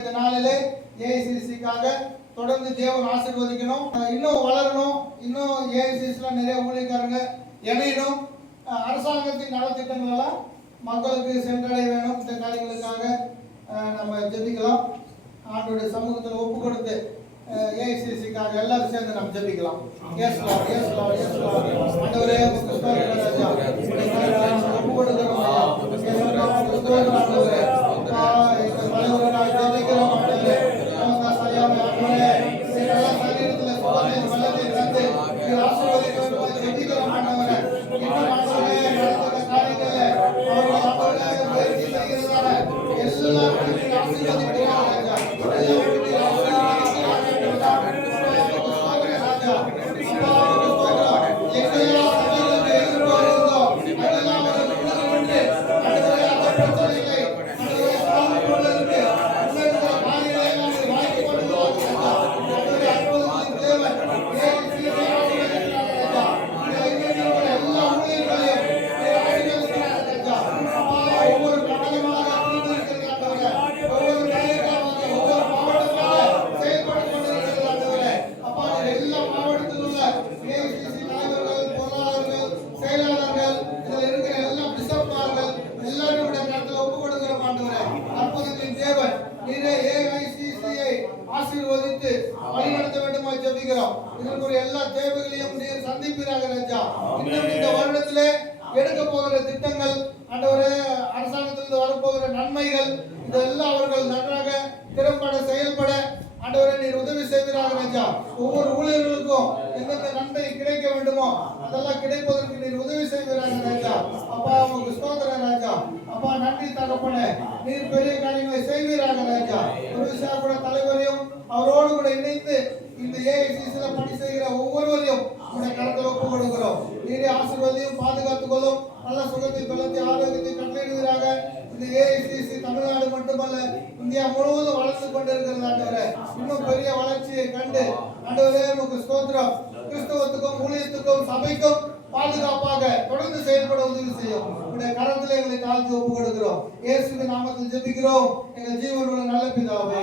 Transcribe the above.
இந்த நாளிலே ஏஐசிசிக்காக தொடர்ந்து தேவன் ஆசீர்வதிக்கணும், இன்னும் வளரணும், இன்னும் ஏஐசிசில நிறைய ஊழியக்காரங்க இணையணும், அரசாங்கத்தின் நலத்திட்டங்கள் எல்லாம் மக்களுக்கு சென்றடைய வேணும். இந்த காரியங்களுக்காக நம்ம ஜெபிக்கலாம். ஆண்டோட சமூகத்தில் ஒப்பு கொடுத்து ஏஐசிசிக்காக எல்லாரும் சேர்ந்து நம்ம ஜெபிக்கலாம். Yes Lord, yes Lord, yes Lord. ஆண்டவரே ஒப்பு கொடுக்கிறோம் ஐயா. ஆண்டவரே தலைவராக ஜெபிக்கிறோம். ஆண்டவரே சையாவை ஆண்டவரே எல்லா சரீரத்தில் சுகத்தை வல்லத்தை தந்து ஆசீர்வதிக்க வேண்டும் ஜெபிக்கிறோம். ஆண்டவரே இன்னும் ஆண்டவரே நடந்த காரியங்களை அவர்கள் பயிற்சி செய்கிறதால எல்லாத்தையும் ஆசீர்வதிக்கிறார்கள். ஆசீர்வதித்து வழிநடத்த வேண்டுமா ஜெபிக்கிறோம். இதற்கு எல்லா தேவைகளையும் நீர் சந்திப்பீராக ராஜா. இன்னும் இந்த வருடத்திலே எடுக்க போகிற திட்டங்கள் ஆண்டவரே, அரசாங்கத்திலிருந்து வரப்போகிற நன்மைகள் இதெல்லாம் அவர்கள் நன்றாக திறம்பட செயல்பட ஆண்டவரே நீர் உதவி செய்வீராக ராஜா. ஒவ்வொரு ஊழியர்களுக்கும் எந்தெந்த நன்மை கிடைக்க வேண்டுமோ அதெல்லாம் கிடைப்பதற்கு நீர் உதவி செய்வீராக ராஜா. அப்பா உங்களுக்கு ஸ்தோத்திரம் ராஜா. அப்பா நன்றி தகப்பனே, நீர் பெரிய காரியங்களை செய்வீராக ராஜா. ஒரு விசாரணை தலைவரையும் அவரோடு கூட இணைந்து இந்த ஏஐசிசில பணி செய்கிற ஒவ்வொருவரையும் உடைய கரத்தில் ஒப்பு கொடுக்கிறோம். நீரே ஆசீர்வாதையும் பாதுகாத்துக் கொள்ளும். நல்ல சுகத்தை பலத்தை ஆரோக்கியத்தை கட்டளையிடுவீராக. இந்த ஏஐசிசி தமிழ்நாடு மட்டுமல்ல இந்தியா முழுவதும் வளர்ந்து கொண்டிருக்கிறது ஆண்டவரே. இன்னும் பெரிய வளர்ச்சியை கண்டு ஆண்டவரே உங்களுக்கு ஸ்தோத்திரம். கிறிஸ்தவத்துக்கும் ஊழியத்துக்கும் சபைக்கும் பாதுகாப்பாக தொடர்ந்து செயல்பட உதவி செய்யும். உடைய கரத்தில் எங்களை தாழ்த்தி ஒப்பு கொடுக்கிறோம். இயேசுவின் நாமத்தில் ஜெபிக்கிறோம் எங்கள் ஜீவனுள்ள நல்ல பிதாவே.